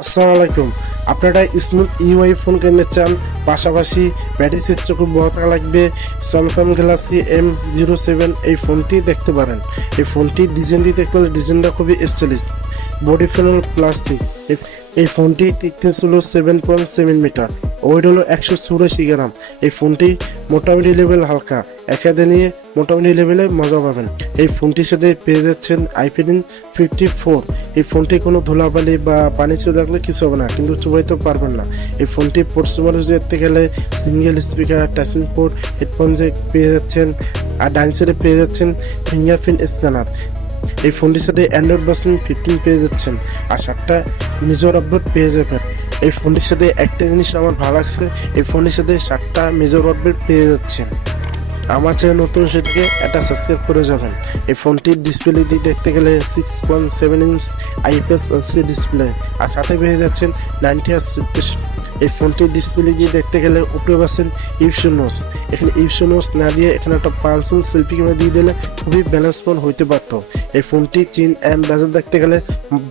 আসসালামু আলাইকুম। আপনারা স্মুথ ইউআই ফোন কিনতে চান, পাশাপাশি ব্যাটারি সিস্টেম খুব ভালো থাকা লাগবে, স্যামসাং গ্যালাক্সি M07 এই ফোনটি দেখতে পারেন। এই ফোনটির ডিজাইনটি দেখতে হলে ডিজাইনটা খুবই স্টাইলিশ, বডি প্যানেল প্লাস্টিক। এই ফোনটি thickness হলো 7.7 মিটার, ওয়েট হলো 184 গ্রাম। এই ফোনটি মোটামুটি লেভেল হালকা, একাদে নিয়ে মোটামুটি লেভেলে মজা পাবেন। এই ফোনটির সাথে পেয়ে যাচ্ছেন আইপিএন 54। এই ফোনটি কোনো ধুলাবালি বা পানি চলে রাখলে কিছু হবে না, কিন্তু চুবাইতেও পারবেন না। এই ফোনটি পোর্টস যেতে গেলে single speaker, touching port, headphone Jack পেয়ে যাচ্ছেন, আর ডাইন সাইডে পেয়ে যাচ্ছেন ফিঙ্গারপ্রিন্ট স্ক্যানার। এই ফোনটির সাথে অ্যান্ড্রয়েড ভার্সন 15 পেয়ে যাচ্ছেন, আর 7টা মেজর আপডেট পেয়ে যাবেন। এই ফোনটির সাথে একটা জিনিস আমার ভালো লাগছে, এই ফোনটির সাথে 7টা মেজর আপডেট পেয়ে যাচ্ছেন। আমার চ্যানেল নতুন সেটিকে একটা সাবস্ক্রাইব করে যাবেন। এই ফোনটির ডিসপ্লে দিক দেখতে গেলে 6.7 ইঞ্চ IPS LCD ডিসপ্লে, আর সাথে পেয়ে যাচ্ছেন 90 Hz রিফ্রেশ। এই ফোনটির ডিসপ্লে দিয়ে দেখতে গেলে উপরে পাচ্ছেন ইউসোনোস। এখানে ইউসোনোস না দিয়ে এখানে একটা 5 ইঞ্চ সেলফি ক্যামেরা দিয়ে দিলে খুবই ব্যালেন্স ফোন হইতে পারতো। এই ফোনটি চীন অ্যান্ড বাজার দেখতে গেলে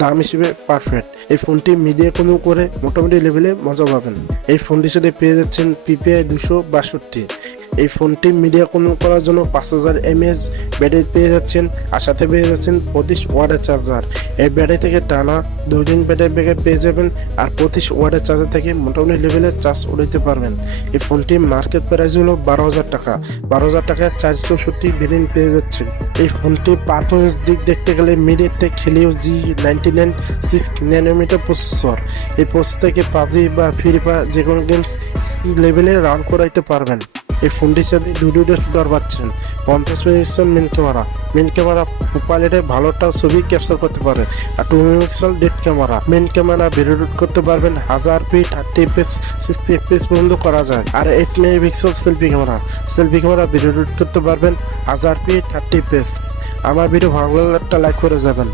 দাম হিসেবে পারফেক্ট। এই ফোনটি মিডিয়া কমিউ করে মোটামুটি লেভেলে মজা পাবেন। এই ফোনটির সাথে পেয়ে যাচ্ছেন PPI 262। এই ফোনটি মিডিয়া কমিউ করার জন্য 5000 mAh ব্যাটারি পেয়ে যাচ্ছেন, আর সাথে পেয়ে যাচ্ছেন 25 ওয়াটের চার্জার। এই ব্যাটারি থেকে টানা 2 দিন ব্যাটারি ব্যাকআপ পেয়ে যাবেন, আর 25 ওয়াটের চার্জার থেকে মোটামুটি লেভেলে চার্জ উঠাইতে পারবেন। এই ফোনটি মার্কেট প্রাইস হলো 12,000 টাকা। 12,000 টাকায় 464 ভেরিয়েন্ট পেয়ে যাচ্ছেন। এই ফোনটি পারফরমেন্স দিক দেখতে গেলে MediaTek Helio G99 6 nanometer processor. এই প্রসেসর থেকে পাবজি বা ফ্রি ফায়ার যে কোনো গেমস স্পিড লেভেলে রান করাইতে পারবেন। এই ফোনটির সাথে দুটো শুটার পাচ্ছেন, 50 মেগাপিক্সেল মেন ক্যামেরা কোয়ালিটি ভালোটা ছবি ক্যাপচার করতে পারে, আর 2 মেগাপিক্সেল ডেড camera. Main camera video shoot করতে পারবেন 1000p 30fps 60fps পর্যন্ত করা যায়। আর 8 megapixel selfie camera video shoot করতে পারবেন 1000p 30fps। আমার ভিডিও ভালো লাগলে একটা লাইক করে যাবেন।